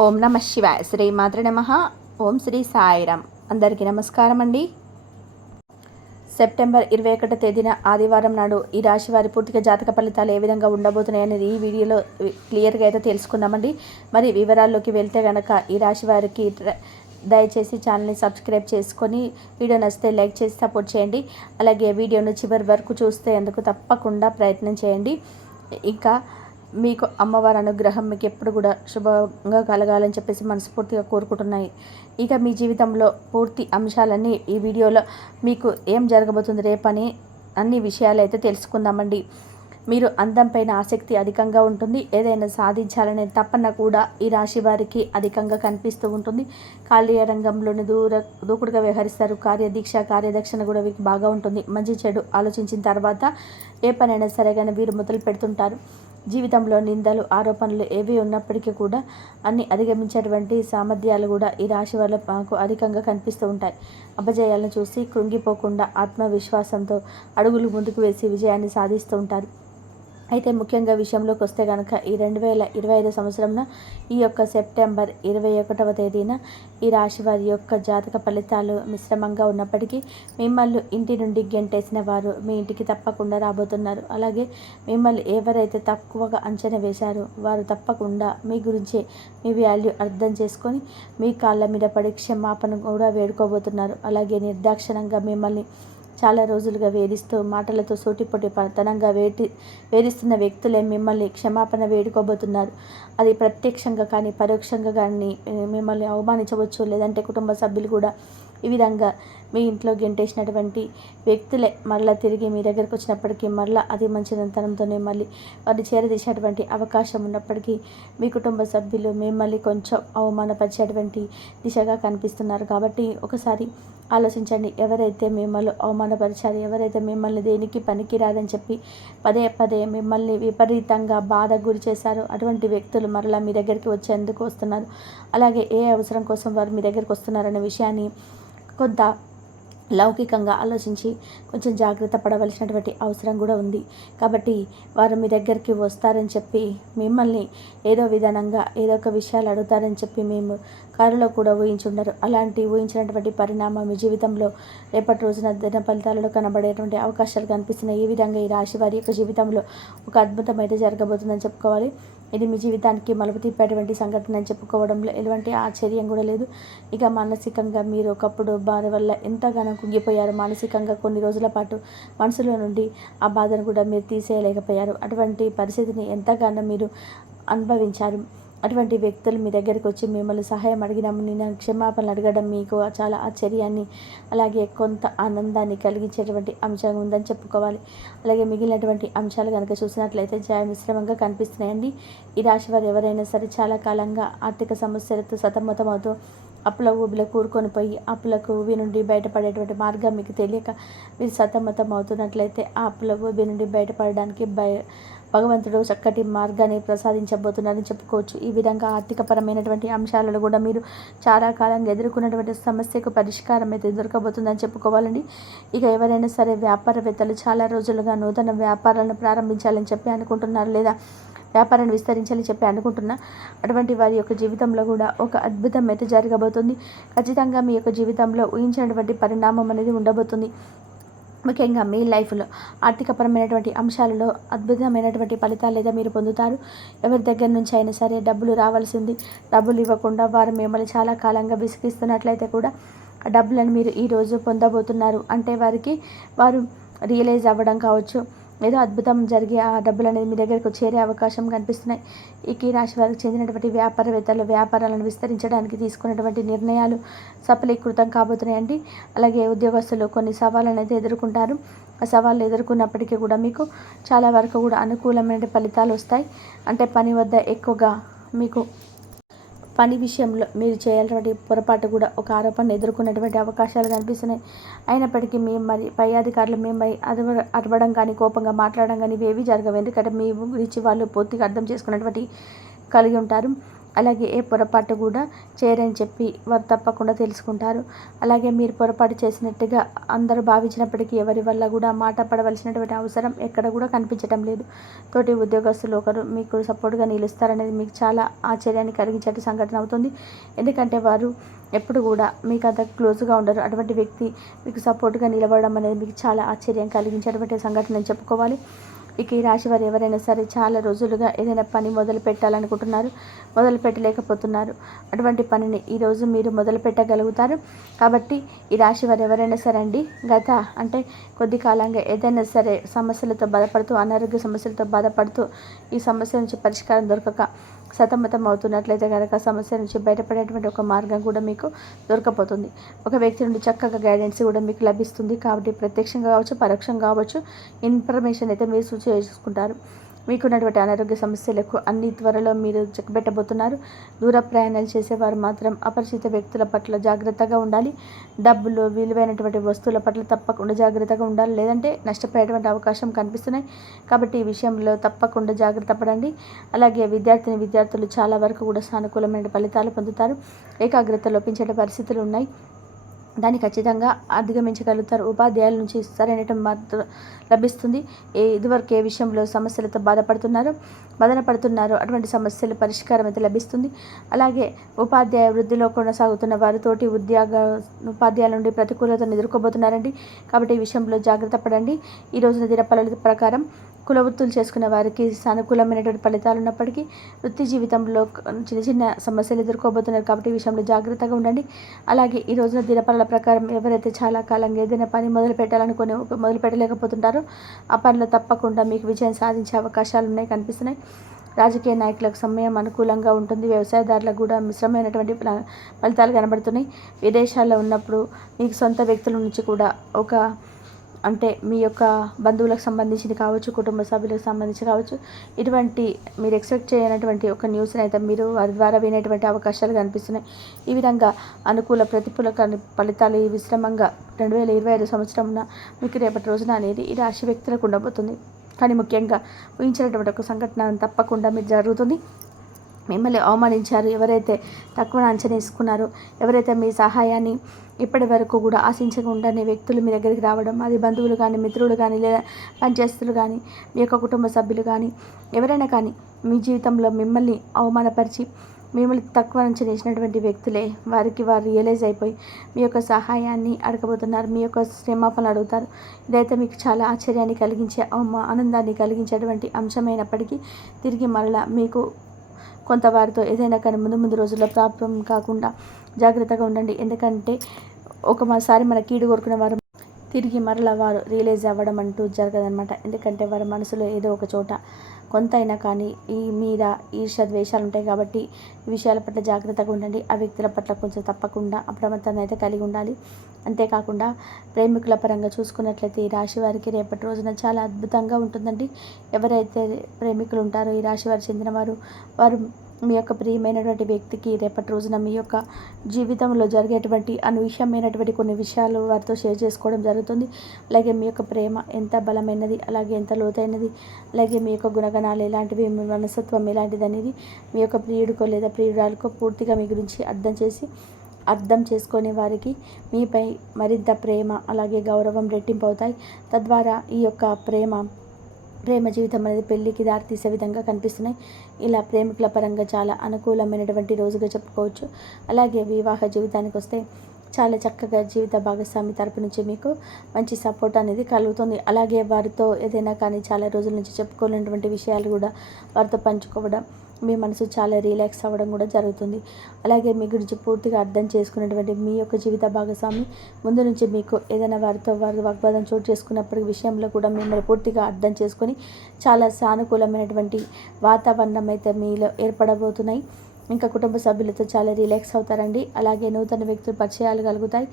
ఓం నమ శివాయ. శ్రీ మాతృ నమ. ఓం శ్రీ సాయిరామ్ అందరికీ నమస్కారం అండి. సెప్టెంబర్ ఇరవై ఒకటో తేదీన ఆదివారం నాడు ఈ రాశి వారి పూర్తిగా జాతక ఫలితాలు ఏ విధంగా ఉండబోతున్నాయి అనేది ఈ వీడియోలో క్లియర్గా అయితే తెలుసుకుందామండి. మరి వివరాల్లోకి వెళ్తే కనుక ఈ రాశి వారికి దయచేసి ఛానల్ని సబ్స్క్రైబ్ చేసుకొని వీడియో నచ్చితే లైక్ చేసి సపోర్ట్ చేయండి. అలాగే వీడియోను చివరి వరకు చూస్తే అందుకు తప్పకుండా ప్రయత్నం చేయండి. ఇంకా మీకు అమ్మవారి అనుగ్రహం మీకు ఎప్పుడు కూడా శుభంగా కలగాలని చెప్పేసి మనస్ఫూర్తిగా కోరుకుంటున్నాయి. ఇక మీ జీవితంలో పూర్తి అంశాలన్నీ ఈ వీడియోలో మీకు ఏం జరగబోతుంది రేపని అన్ని విషయాలు అయితే తెలుసుకుందామండి. మీరు అందం పైన ఆసక్తి అధికంగా ఉంటుంది. ఏదైనా సాధించాలనే తపన కూడా ఈ రాశి వారికి అధికంగా కనిపిస్తూ ఉంటుంది. కాళీయ రంగంలోని దూర దూకుడుగా వ్యవహరిస్తారు. కార్యదీక్ష కార్యదక్షణ కూడా వీరికి బాగా ఉంటుంది. మంచి చెడు ఆలోచించిన తర్వాత ఏ పనైనా సరే కానీ వీరు మొదలు పెడుతుంటారు. జీవితంలో నిందలు ఆరోపణలు ఏవి ఉన్నప్పటికీ కూడా అన్ని అధిగమించేటువంటి సామర్థ్యాలు కూడా ఈ రాశి వల్ల మాకు అధికంగా కనిపిస్తూ ఉంటాయి. అపజయాలను చూసి కృంగిపోకుండా ఆత్మవిశ్వాసంతో అడుగులు ముందుకు వేసి విజయాన్ని సాధిస్తూ ఉంటారు. అయితే ముఖ్యంగా విషయంలోకి వస్తే కనుక ఈ రెండు వేల ఇరవై ఐదు సంవత్సరంలో ఈ యొక్క సెప్టెంబర్ ఇరవై ఒకటవ తేదీన ఈ రాశి వారి యొక్క జాతక ఫలితాలు మిశ్రమంగా ఉన్నప్పటికీ మిమ్మల్ని ఇంటి నుండి గెంటేసిన వారు మీ ఇంటికి తప్పకుండా రాబోతున్నారు. అలాగే మిమ్మల్ని ఎవరైతే తక్కువగా అంచనా వేశారో వారు తప్పకుండా మీ గురించి మీ వాల్యూ అర్థం చేసుకొని మీ కాళ్ళ మీద పడి క్షమాపణ కూడా వేడుకోబోతున్నారు. అలాగే నిర్దాక్షిణంగా మిమ్మల్ని చాలా రోజులుగా వేధిస్తూ మాటలతో సూటిపొట్టి పతనంగా వేటి వేధిస్తున్న వ్యక్తులే మిమ్మల్ని క్షమాపణ వేడుకోబోతున్నారు. అది ప్రత్యక్షంగా కానీ పరోక్షంగా కానీ మిమ్మల్ని అవమానించవచ్చు. లేదంటే కుటుంబ సభ్యులు కూడా ఈ విధంగా మీ ఇంట్లో గెంటేసినటువంటి వ్యక్తులే మరలా తిరిగి మీ దగ్గరకు వచ్చినప్పటికీ మరలా అది మంచిదంతనంతోనే మళ్ళీ వారిని చేరదీసేటువంటి అవకాశం ఉన్నప్పటికీ మీ కుటుంబ సభ్యులు మిమ్మల్ని కొంచెం అవమానపరిచేటువంటి దిశగా కనిపిస్తున్నారు. కాబట్టి ఒకసారి ఆలోచించండి. ఎవరైతే మిమ్మల్ని అవమానపరిచారు ఎవరైతే మిమ్మల్ని దేనికి పనికిరాదని చెప్పి పదే పదే మిమ్మల్ని విపరీతంగా బాధ గురి చేశారు అటువంటి వ్యక్తులు మరలా మీ దగ్గరికి వచ్చేందుకు వస్తున్నారు. అలాగే ఏ అవసరం కోసం వారు మీ దగ్గరికి వస్తున్నారనే విషయాన్ని కొంత లౌకికంగా ఆలోచించి కొంచెం జాగ్రత్త పడవలసినటువంటి అవసరం కూడా ఉంది. కాబట్టి వారు మీ దగ్గరికి వస్తారని చెప్పి మిమ్మల్ని ఏదో విధానంగా ఏదో ఒక విషయాలు అడుగుతారని చెప్పి మేము కారులో కూడా ఊహించుండరు. అలాంటి ఊహించినటువంటి పరిణామం మీ జీవితంలో రేపటి రోజున దిన ఫలితాలలో కనబడేటువంటి అవకాశాలు కనిపిస్తున్నాయి. ఈ విధంగా ఈ రాశి వారి యొక్క జీవితంలో ఒక అద్భుతం అయితే జరగబోతుందని చెప్పుకోవాలి. ఇది మీ జీవితానికి మలుపు తిప్పేటువంటి సంఘటన అని చెప్పుకోవడంలో ఎటువంటి ఆశ్చర్యం కూడా లేదు. ఇక మానసికంగా మీరు ఒకప్పుడు బాధ వల్ల ఎంతగానో కుంగిపోయారు. మానసికంగా కొన్ని రోజుల పాటు మనసులో నుండి ఆ బాధను కూడా మీరు తీసేయలేకపోయారు. అటువంటి పరిస్థితిని ఎంతగానో మీరు అనుభవించారు. అటువంటి వ్యక్తులు మీ దగ్గరికి వచ్చి మిమ్మల్ని సహాయం అడిగినాము నేను క్షమాపణలు అడగడం మీకు చాలా ఆశ్చర్యాన్ని అలాగే కొంత ఆనందాన్ని కలిగించేటువంటి అంశం ఉందని చెప్పుకోవాలి. అలాగే మిగిలినటువంటి అంశాలు కనుక చూసినట్లయితే జయ మిశ్రమంగా కనిపిస్తున్నాయండి. ఈ రాశి వారు ఎవరైనా సరే చాలా కాలంగా ఆర్థిక సమస్యలతో సతమతమవుతూ అప్పుల ఊబిలో కూరుకొని పోయి అప్పులకు ఊబి నుండి బయటపడేటువంటి మార్గం మీకు తెలియక మీరు సతమతం అవుతున్నట్లయితే ఆ అప్పుల ఊబి నుండి బయటపడడానికి భయ భగవంతుడు చక్కటి మార్గాన్ని ప్రసాదించబోతున్నారని చెప్పుకోవచ్చు. ఈ విధంగా ఆర్థికపరమైనటువంటి అంశాలలో కూడా మీరు చాలా కాలంగా ఎదుర్కొన్నటువంటి సమస్యకు పరిష్కారం అయితే దొరకబోతుందని చెప్పుకోవాలండి. ఇక ఎవరైనా సరే వ్యాపారవేత్తలు చాలా రోజులుగా నూతన వ్యాపారాలను ప్రారంభించాలని చెప్పి అనుకుంటున్నారు లేదా వ్యాపారాన్ని విస్తరించాలని చెప్పి అనుకుంటున్నా అటువంటి వారి యొక్క జీవితంలో కూడా ఒక అద్భుతం అయితే జరగబోతుంది. ఖచ్చితంగా మీ యొక్క జీవితంలో ఊహించినటువంటి పరిణామం అనేది ఉండబోతుంది. ముఖ్యంగా మీ లైఫ్లో ఆర్థికపరమైనటువంటి అంశాలలో అద్భుతమైనటువంటి ఫలితాలు లేదా మీరు పొందుతారు. ఎవరి దగ్గర నుంచి అయినా సరే డబ్బులు రావాల్సింది డబ్బులు ఇవ్వకుండా వారు మిమ్మల్ని చాలా కాలంగా విసిగిస్తున్నట్లయితే కూడా ఆ డబ్బులను మీరు ఈరోజు పొందబోతున్నారు. అంటే వారికి వారు రియలైజ్ అవ్వడం కావచ్చు. ఏదో అద్భుతం జరిగి ఆ డబ్బులు అనేది మీ దగ్గరకు చేరే అవకాశం కనిపిస్తున్నాయి. ఈ రాశి వారికి చెందినటువంటి వ్యాపారవేత్తలు వ్యాపారాలను విస్తరించడానికి తీసుకున్నటువంటి నిర్ణయాలు సఫలీకృతం కాబోతున్నాయండి. అలాగే ఉద్యోగస్తులు కొన్ని సవాళ్ళను అయితే ఎదుర్కొంటారు. ఆ సవాళ్ళు ఎదుర్కొన్నప్పటికీ కూడా మీకు చాలా వరకు కూడా అనుకూలమైన ఫలితాలు వస్తాయి. అంటే పని వద్ద ఎక్కువగా మీకు పని విషయంలో మీరు చేయాలన్నటువంటి పొరపాటు కూడా ఒక ఆరోపణ ఎదుర్కొన్నటువంటి అవకాశాలు కనిపిస్తున్నాయి. అయినప్పటికీ మేము మరి పై అధికారులు మేము మరి అరవ అరవడం కానీ కోపంగా మాట్లాడడం కానీ ఇవేవి జరగవు. ఎందుకంటే మీ గురించి వాళ్ళు పూర్తిగా అర్థం చేసుకున్నటువంటి కలిగి ఉంటారు. అలాగే ఏ పొరపాటు కూడా చేయరని చెప్పి వారు తప్పకుండా తెలుసుకుంటారు. అలాగే మీరు పొరపాటు చేసినట్టుగా అందరూ భావించినప్పటికీ ఎవరి వల్ల కూడా మాట పడవలసినటువంటి అవసరం ఎక్కడ కూడా కనిపించడం లేదు. తోటి ఉద్యోగస్తులు ఒకరు మీకు సపోర్ట్గా నిలుస్తారనేది మీకు చాలా ఆశ్చర్యాన్ని కలిగించే సంఘటన అవుతుంది. ఎందుకంటే వారు ఎప్పుడు కూడా మీకు అంత క్లోజ్గా ఉండరు. అటువంటి వ్యక్తి మీకు సపోర్ట్గా నిలబడడం అనేది మీకు చాలా ఆశ్చర్యం కలిగించేటువంటి సంఘటన అని చెప్పుకోవాలి. ఇక ఈ రాశి వారు ఎవరైనా సరే చాలా రోజులుగా ఏదైనా పని మొదలు పెట్టాలనుకుంటున్నారు మొదలు పెట్టలేకపోతున్నారు. అటువంటి పనిని ఈరోజు మీరు మొదలు పెట్టగలుగుతారు. కాబట్టి ఈ రాశి వారు ఎవరైనా సరే అండి గత అంటే కొద్ది కాలంగా ఏదైనా సరే సమస్యలతో బాధపడుతూ అనారోగ్య సమస్యలతో బాధపడుతూ ఈ సమస్య నుంచి పరిష్కారం దొరకక సతమతం అవుతున్నట్లయితే కనుక సమస్య నుంచి బయటపడేటువంటి ఒక మార్గం కూడా మీకు దొరకపోతుంది ఒక వ్యక్తి నుండి చక్కగా గైడెన్స్ కూడా మీకు లభిస్తుంది. కాబట్టి ప్రత్యక్షంగా కావచ్చు పరోక్షంగా కావచ్చు ఇన్ఫర్మేషన్ అయితే మీరు సూచి చేసుకుంటారు. మీకున్నటువంటి అనారోగ్య సమస్యలకు అన్ని త్వరలో మీరు చెక్కబెట్టబోతున్నారు. దూర ప్రయాణాలు చేసేవారు మాత్రం అపరిచిత వ్యక్తుల పట్ల జాగ్రత్తగా ఉండాలి. డబ్బులు విలువైనటువంటి వస్తువుల పట్ల తప్పకుండా జాగ్రత్తగా ఉండాలి. లేదంటే నష్టపోయేటువంటి అవకాశం కనిపిస్తున్నాయి. కాబట్టి ఈ విషయంలో తప్పకుండా జాగ్రత్త పడండి. అలాగే విద్యార్థిని విద్యార్థులు చాలా వరకు కూడా సానుకూలమైన ఫలితాలు పొందుతారు. ఏకాగ్రత లోపించే పరిస్థితులు ఉన్నాయి. దాన్ని ఖచ్చితంగా అధిగమించగలుగుతారు. ఉపాధ్యాయుల నుంచి సరైన మాత్రం లభిస్తుంది. ఏ ఇదివరకు ఏ విషయంలో సమస్యలతో బాధపడుతున్నారో? మదన పడుతున్నారో అటువంటి సమస్యలు పరిష్కారం అయితే లభిస్తుంది. అలాగే ఉపాధ్యాయ వృద్ధిలో కొనసాగుతున్న వారితోటి ఉద్యోగ ఉపాధ్యాయుల నుండి ప్రతికూలతను ఎదుర్కోబోతున్నారండి. కాబట్టి ఈ విషయంలో జాగ్రత్త పడండి. ఈ రోజున దినపల్లెల ప్రకారం కులవృత్తులు చేసుకునే చేసుకున్న వారికి సానుకూలమైనటువంటి ఫలితాలు ఉన్నప్పటికీ వృత్తి జీవితంలో చిన్న చిన్న సమస్యలు ఎదుర్కోబోతున్నారు కాబట్టి ఈ విషయంలో జాగ్రత్తగా ఉండండి. అలాగే ఈ రోజున దినపనుల ప్రకారం ఎవరైతే చాలా కాలంగా ఏదైనా పని మొదలు పెట్టాలనుకుని మొదలు పెట్టలేకపోతుంటారో ఆ పనిలో తప్పకుండా మీకు విజయం సాధించే అవకాశాలు ఉన్నాయి కనిపిస్తున్నాయి. రాజకీయ నాయకులకు సమయం అనుకూలంగా ఉంటుంది. వ్యవసాయదారులకు కూడా మిశ్రమైనటువంటి ఫలితాలు కనబడుతున్నాయి. విదేశాల్లో ఉన్నప్పుడు మీకు సొంత వ్యక్తుల నుంచి కూడా ఒక అంటే మీ యొక్క బంధువులకు సంబంధించింది కావచ్చు కుటుంబ సభ్యులకు సంబంధించి కావచ్చు ఇటువంటి మీరు ఎక్స్పెక్ట్ చేయనటువంటి ఒక న్యూస్ని అయితే మీరు వారి ద్వారా వినేటువంటి అవకాశాలు కనిపిస్తున్నాయి. ఈ విధంగా అనుకూల ప్రతికూల ఫలితాలు ఈ విశ్రమంగా రెండు వేల ఇరవై ఐదు సంవత్సరంలో మీకు రేపటి రోజున అనేది ఈ రాశి వ్యక్తులకు ఉండబోతుంది. కానీ ముఖ్యంగా ఊహించినటువంటి ఒక సంఘటన తప్పకుండా మీరు జరుగుతుంది. మిమ్మల్ని అవమానించారు. ఎవరైతే తక్కువ అంచనా వేసుకున్నారో ఎవరైతే మీ సహాయాన్ని ఇప్పటి వరకు కూడా ఆశించకుండానే వ్యక్తులు మీ దగ్గరికి రావడం అది బంధువులు కానీ మిత్రులు కానీ లేదా పనిచేస్తులు కానీ మీ యొక్క కుటుంబ సభ్యులు కానీ ఎవరైనా కానీ మీ జీవితంలో మిమ్మల్ని అవమానపరిచి మిమ్మల్ని తక్కువ నుంచి వేసినటువంటి వ్యక్తులే వారికి వారు రియలైజ్ అయిపోయి మీ యొక్క సహాయాన్ని అడగబోతున్నారు. మీ యొక్క క్షమాపణ అడుగుతారు. ఇదైతే మీకు చాలా ఆశ్చర్యాన్ని కలిగించే ఆనందాన్ని కలిగించేటువంటి అంశమైనప్పటికీ తిరిగి మరలా మీకు కొంత వారితో ఏదైనా కానీ ముందు ముందు రోజుల్లో ప్రాబ్లం కాకుండా జాగ్రత్తగా ఉండండి. ఎందుకంటే ఒకసారి మన కీడు కోరుకునే వారు తిరిగి మరలా వారు రియలైజ్ అవ్వడం అంటూ జరగదనమాట ఎందుకంటే వారి మనసులో ఏదో ఒక చోట కొంత అయినా కానీ ఈ మీద ఈర్ష ద్వేషాలు ఉంటాయి కాబట్టి ఈ విషయాల పట్ల జాగ్రత్తగా ఉండండి. ఆ వ్యక్తుల పట్ల కొంచెం తప్పకుండా అప్రమత్తాన్ని అయితే కలిగి ఉండాలి. అంతేకాకుండా ప్రేమికుల పరంగా చూసుకున్నట్లయితే ఈ రాశి వారికి రేపటి రోజున చాలా అద్భుతంగా ఉంటుందండి. ఎవరైతే ప్రేమికులు ఉంటారో ఈ రాశి వారు చెందినవారు వారు మీ యొక్క ప్రియమైనటువంటి వ్యక్తికి రేపటి రోజున మీ యొక్క జీవితంలో జరిగేటువంటి అనువిషయమైనటువంటి కొన్ని విషయాలు వారితో షేర్ చేసుకోవడం జరుగుతుంది. అలాగే మీ యొక్క ప్రేమ ఎంత బలమైనది అలాగే ఎంత లోతైనది అలాగే మీ యొక్క గుణగణాలు ఎలాంటివి మీ మనస్తత్వం ఎలాంటిది అనేది మీ యొక్క ప్రియుడికో లేదా ప్రియురాలకో పూర్తిగా మీ గురించి అర్థం చేసి అర్థం చేసుకునే వారికి మీపై మరింత ప్రేమ అలాగే గౌరవం రెట్టింపు అవుతాయి తద్వారా ఈ యొక్క ప్రేమ ప్రేమ జీవితం అనేది పెళ్ళికి దారితీసే విధంగా కనిపిస్తున్నాయి. ఇలా ప్రేమికుల పరంగా చాలా అనుకూలమైనటువంటి రోజుగా చెప్పుకోవచ్చు. అలాగే వివాహ జీవితానికి వస్తే చాలా చక్కగా జీవిత భాగస్వామి తరపు నుంచి మీకు మంచి సపోర్ట్ అనేది కలుగుతుంది. అలాగే వారితో ఏదైనా కానీ చాలా రోజుల నుంచి చెప్పుకోలేనటువంటి విషయాలు కూడా వారితో పంచుకోవడం మీ మనసు చాలా రిలాక్స్ అవ్వడం కూడా జరుగుతుంది. అలాగే మీ గురించి పూర్తిగా అర్థం చేసుకున్నటువంటి మీ యొక్క జీవిత భాగస్వామి ముందు నుంచి మీకు ఏదైనా వారితో వారి వాగ్వాదం చోటు చేసుకున్నప్పటి విషయంలో కూడా మిమ్మల్ని పూర్తిగా అర్థం చేసుకొని చాలా సానుకూలమైనటువంటి వాతావరణం అయితే మీలో ఏర్పడబోతున్నాయి. ఇంకా కుటుంబ సభ్యులతో చాలా రిలాక్స్ అవుతారండి. అలాగే నూతన వ్యక్తులు పరిచయాలు కలుగుతాయి.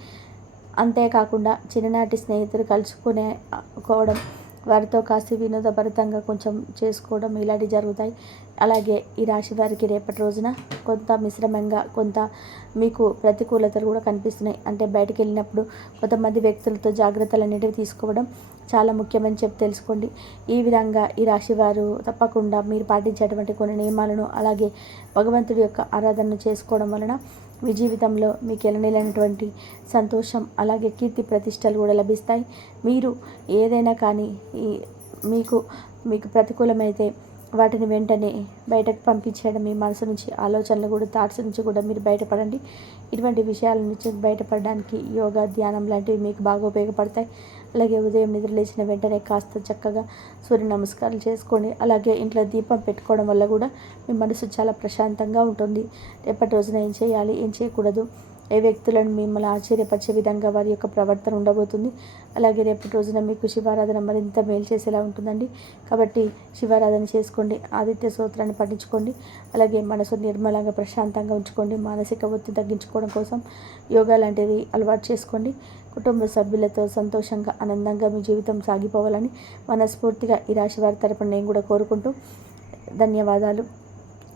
అంతేకాకుండా చిన్ననాటి స్నేహితులు కలుసుకునే కోవడం వారితో కాసి వినోదభరితంగా కొంచెం చేసుకోవడం ఇలాంటివి జరుగుతాయి. అలాగే ఈ రాశి వారికి రేపటి రోజున కొంత మిశ్రమంగా కొంత మీకు ప్రతికూలతలు కూడా కనిపిస్తున్నాయి. అంటే బయటకు వెళ్ళినప్పుడు కొంతమంది వ్యక్తులతో జాగ్రత్తలు అనేటివి తీసుకోవడం చాలా ముఖ్యమని చెప్పి తెలుసుకోండి. ఈ విధంగా ఈ రాశి వారు తప్పకుండా మీరు పాటించేటువంటి కొన్ని నియమాలను అలాగే భగవంతుడి యొక్క ఆరాధనను చేసుకోవడం వలన మీ జీవితంలో మీకు ఎలనేలైనటువంటి సంతోషం అలాగే కీర్తి ప్రతిష్టలు కూడా లభిస్తాయి. మీరు ఏదైనా కానీ ఈ మీకు మీకు ప్రతికూలమైతే వాటిని వెంటనే బయటకు పంపించేయడం మీ మనసు నుంచి ఆలోచనలు కూడా థాట్స్ నుంచి కూడా మీరు బయటపడండి. ఇటువంటి విషయాల నుంచి బయటపడడానికి యోగా ధ్యానం లాంటివి మీకు బాగా ఉపయోగపడతాయి. అలాగే ఉదయం నిద్ర లేచిన వెంటనే కాస్త చక్కగా సూర్య నమస్కారాలు చేసుకోండి. అలాగే ఇంట్లో దీపం పెట్టుకోవడం వల్ల కూడా మీ మనసు చాలా ప్రశాంతంగా ఉంటుంది. రేపటి రోజున ఏం చేయాలి? ఏం చేయకూడదు? ఏ వ్యక్తులను మిమ్మల్ని ఆశ్చర్యపరిచే విధంగా వారి యొక్క ప్రవర్తన ఉండబోతుంది. అలాగే రేపటి రోజున మీకు శివారాధన మరింత మేలు చేసేలా ఉంటుందండి. కాబట్టి శివారాధన చేసుకోండి ఆదిత్య సూత్రాన్ని పఠించుకోండి అలాగే మనసు నిర్మలంగా ప్రశాంతంగా ఉంచుకోండి మానసిక ఒత్తిడి తగ్గించుకోవడం కోసం యోగా లాంటివి అలవాటు చేసుకోండి. కుటుంబ సభ్యులతో సంతోషంగా ఆనందంగా మీ జీవితం సాగిపోవాలని మనస్ఫూర్తిగా ఈ రాశి వారి తరపున నేను కూడా కోరుకుంటూ ధన్యవాదాలు.